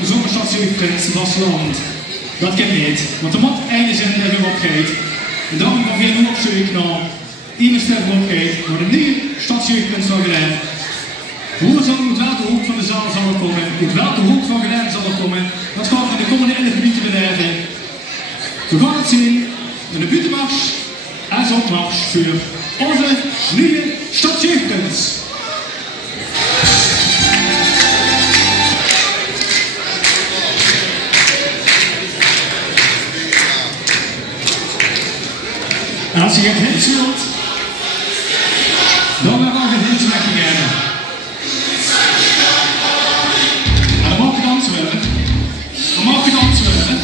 de zomerstadsjeugdprins vastland. Dat kan niet, want er moet einde zijn dat je opgeeft. En dan moet je weer op zoek naar iemand die opgeeft, maar de nieuwe stadsjeugdprins zal gedaan. Hoe zal uit welke hoek van de zaal zal er komen, uit welke hoek van gedaan zal er komen, dat gaat van de komende 11 minuten bedrijven. We gaan het zien in de buitenmars en opmars voor onze nieuwe stadsjeugdprins. En als je het hint zult, dan gaan we een hint weggeven. En dan mag je dansen willen. Dan mag je dansen willen.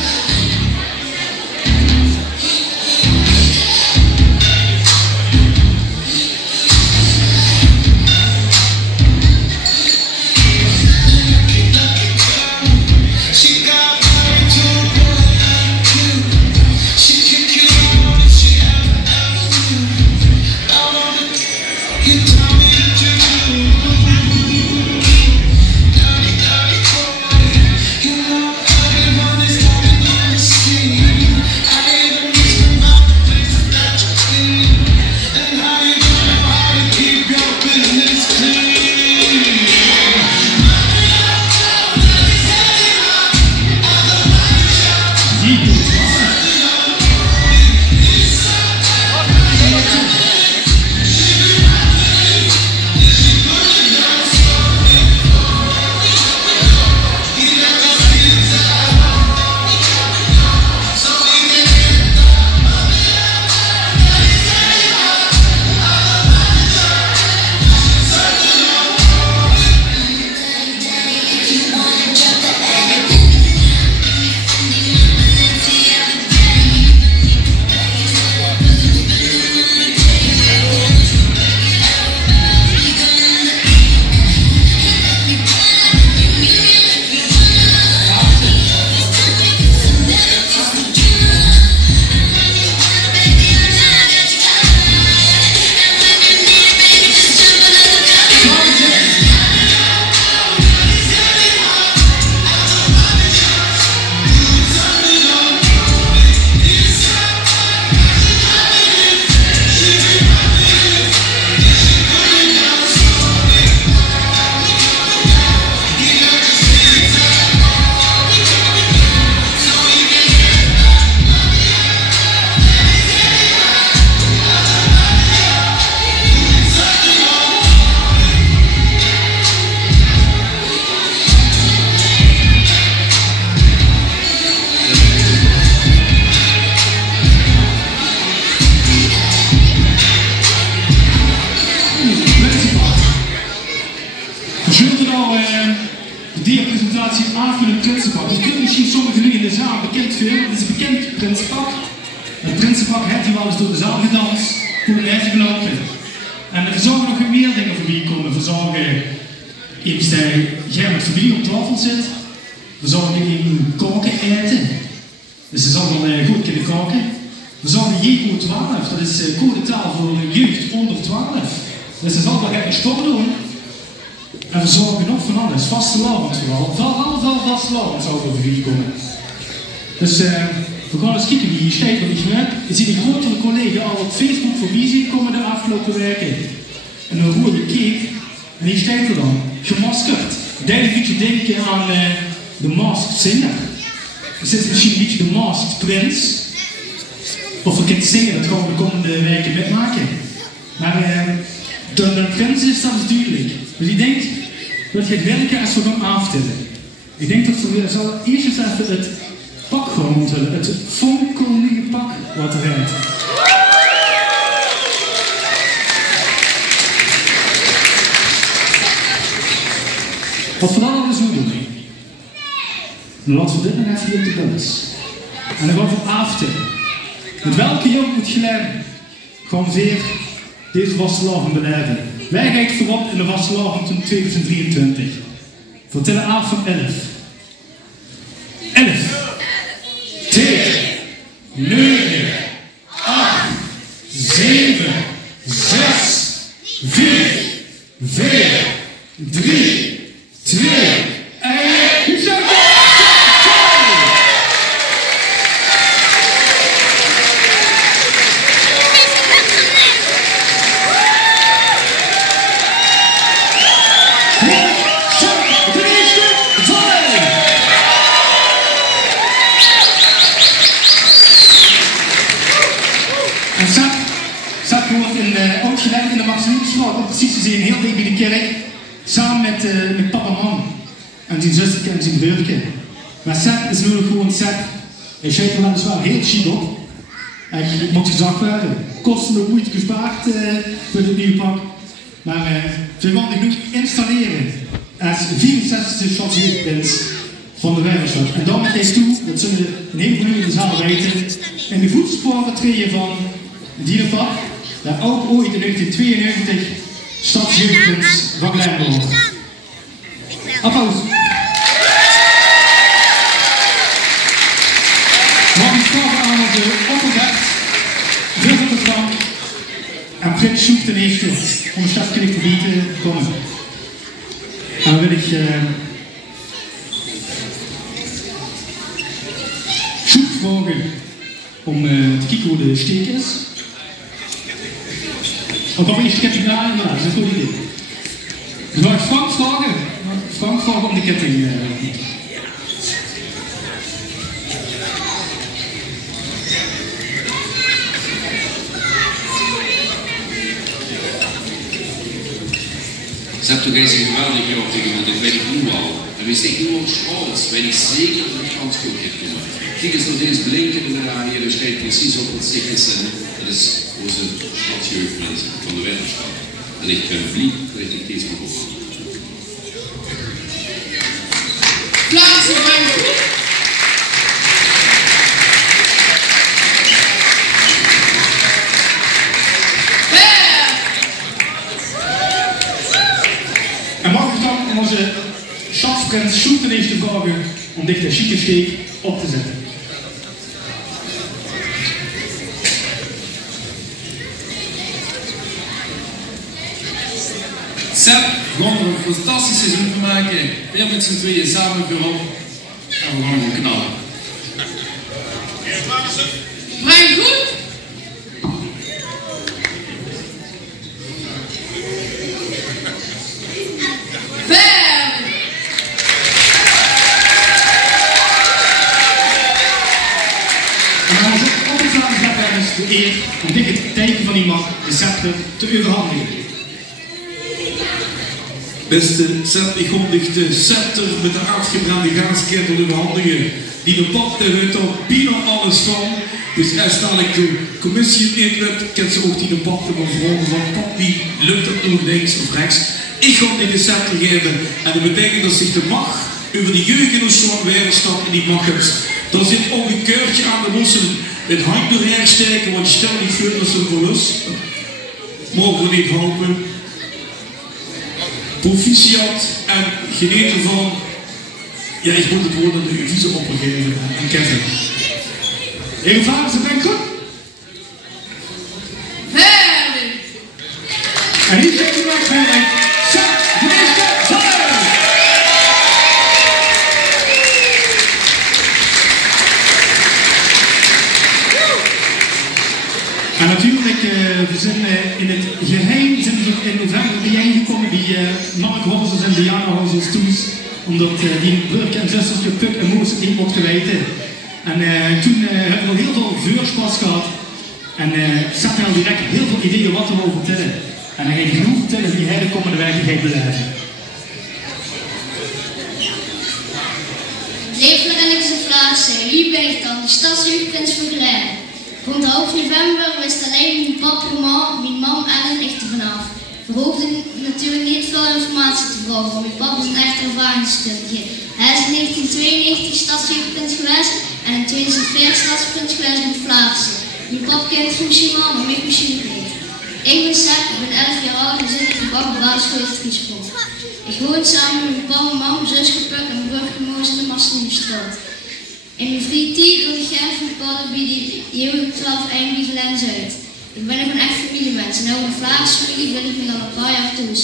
Die presentatie af van het Prinsenpak. Je kunt misschien sommigen van jullie in de zaal bekend vinden. Het is een bekend Prinsenpak. Het Prinsenpak heeft hij wel eens door de zaal gedanst, toen hij heeft gelopen. En er zorgen nog meer dingen voorbij komen. We zorgen iets dat Gerrit voorbij op tafel zit. We zorgen in koken eten. Dus ze zal wel goed kunnen koken. We zorgen JCO 12, dat is codetaal voor jeugd onder 12. Dus ze zal wel geen sport doen. En we zorgen nog van alles, vastelavond vooral. Vooral vastelavond zou er voorbij komen. Dus we gaan eens kijken wie hier staat, wat ik merk. Je ziet een grotere collega al op Facebook voorbij zien komen de afgelopen weken. En een rode cape. En hier staat er dan, gemaskerd. Deed een beetje denken aan de Masked Singer. Dus dit is misschien een beetje de Masked Prince. Of we kunnen zingen, dat gaan we de komende weken metmaken. Maar de prins is dat is duidelijk. Dus ik denk dat je het werken als we gaan aftellen. Ik denk dat we zal eerst eens even het pak gewoon moeten, het fonkelige pak wat er rijdt. Wat we dan al eens doen. Dan laten we dit nog even op de buis. En dan gaan we aftellen. Met welke jongen moet je leren? Gewoon weer deze vastelavond beleven. Wij gaan voorop in de vastelavond in 2023. Vertellen af van 11. 11. 10. 9. 8. 7. 6. 5. 4. 3. 2. 1. gezien, heel dicht bij de kerk, samen met papa en mam. En zijn zusje en zijn broertje. Maar Sepp is nu gewoon Sepp. Hij schijnt er weliswaar heel chic op. En het moet gezakt worden. Kosten ook moeite gespaard voor het nieuwe pak. Maar we gaan dit nu installeren als 64e stadsjeugdprins van de Wijverstad. En dan geeft toe, dat zullen een heleboel in de zaal weten, in de voetsporen treden van Dierenpak, daar ook ooit in 1992 stadsjeugdprins van Glenborg. Applaus. Mag ik vragen aan onze opperdracht, veel van de Frank en Prins Sjoerd ten eerste om de stadsklik voorbij te komen. En dan wil ik Sjoerd vragen om te kijken hoe de steek is. Want dan eerst de ketting aan, ja, dat is een goed idee. Dus mag ik Frank vragen om de ketting Ze hebt toch eens een geweldig jaar tegenwoordig, dat weet ik nu al. En wist ik nu ook school, weet ik zeker dat ik kans goed heb gemaakt. Kijk eens naar deze blinkende hier, daar staat precies op wat zich is. Dat is onze stadsjeugdprins van de Wijverstad. En ik ben blij dat ik deze mag op. Plaatsen, mensen! En mag ik dan onze stadsprins Sjoerd ten eerste vragen om dit chique steek op te zetten. Sepp, we gaan er een fantastisch seizoen van maken. Weer met z'n tweeën samen voorop. En we gaan gewoon knallen. Maar goed! De eer om dit het teken van iemand de scepter te overhandigen. Beste Sepp, ik kondig de scepter met de uitgebrande gaasketel overhandigen. Die bepaalt uit op bijna alles van. Dus eerst stel ik de commissie in één kent ze ook die debatten van vragen van papi, lukt het nog links of rechts? Ik ga dit de scepter geven en dat betekent dat zich de macht over de jeugd in onze Wijverstad in die macht hebt. Dan zit ook een keurtje aan de mossen. Het hand doorheen steken, want stel niet voor dat ze verlust. Mogen we niet hopen. Proficiat en genieten van. Ja, ik moet het woord aan de vieze opgeven en Kevin. Heer vader, ze brengt goed. Verder! En hier zit u nog verder. Sepp de eerste zanger! En natuurlijk, we zijn in het geheim zijn we in november bijeengekomen, die Mark Horsels en Diana Horsels toes, omdat die broertje en zustertje Puk en Moes het niet mochten weten. En toen hebben we al heel veel vuurspas gehad. En Sepp had direct heel veel ideeën wat we over vertellen. En hij heeft genoeg vertellen die hij de komende werkelijkheid beleven. Leefler en ik zijn Vlaamse, wie ben ik dan? De stadsjeugdprins van Glen. Rond half november wist alleen mijn papa, mijn mam en ik er vanaf. We hoefden natuurlijk niet veel informatie te volgen, want mijn papa is een echt ervaringskundige. Hij is in 1992 stadsjeugdprins geweest en in 2004 stadsprins geweest met Vlaamse. Mijn papa kent het machine, maar ik machine niet. Ik ben Sepp, ik ben 11 jaar oud en zit in de basisschool in Friesland. Ik woon samen met mijn papa, mam, zusje Puk en broertje Moos in de Masseniestraat. In mijn vrije tijd wil ik graag vertellen bij die eeuwige 12 Eindelijk Lens uit. Ik ben nog een echt familiemens en over de Vlaamse familie wil ik me al een paar jaar thuis.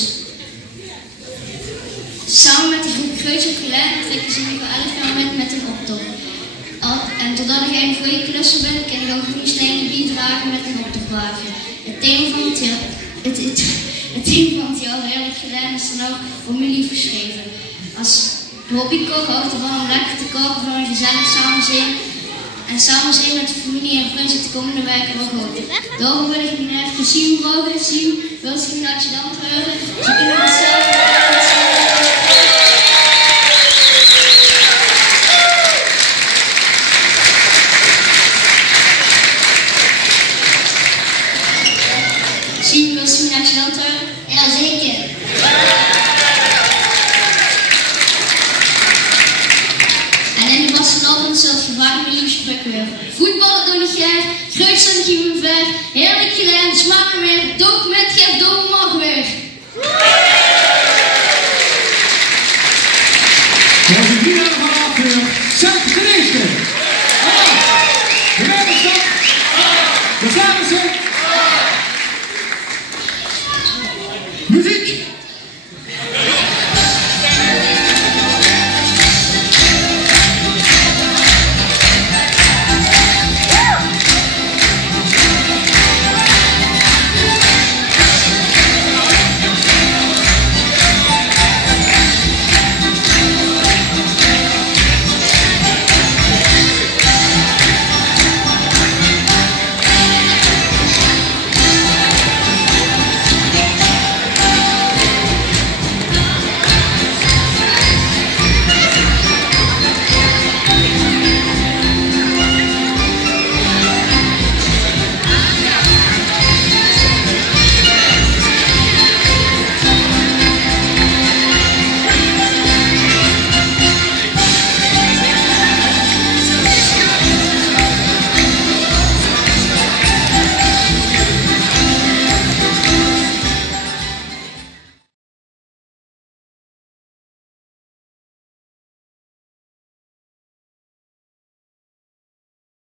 Samen met de groep Kruis en Glen trekken ze me voor 11 jaar met een optocht. En totdat ik een goede klusser ben, kan ik ook een steentje bijdragen met een optochtwagen. Het thema van het jaar, Heerlijk Glen, is dan ook om jullie geschreven. Als hobbykoch houdt ervan om lekker te koken voor een gezellig samen zijn en samen zijn met de familie en vrienden de komende weken wel goed. Daarom wil ik meneer Siem vragen. Siem, wil je een adjudant horen? Ze kunnen het zelf. Siem, wil je een adjudant horen? Ja, zeker. En in de vastenavond zult je vaak mijn liefspruk weer. Voetballen door de geef, kruidstand geven ver, heerlijk geleid, smaak weer, dook met geef, dook mag weer.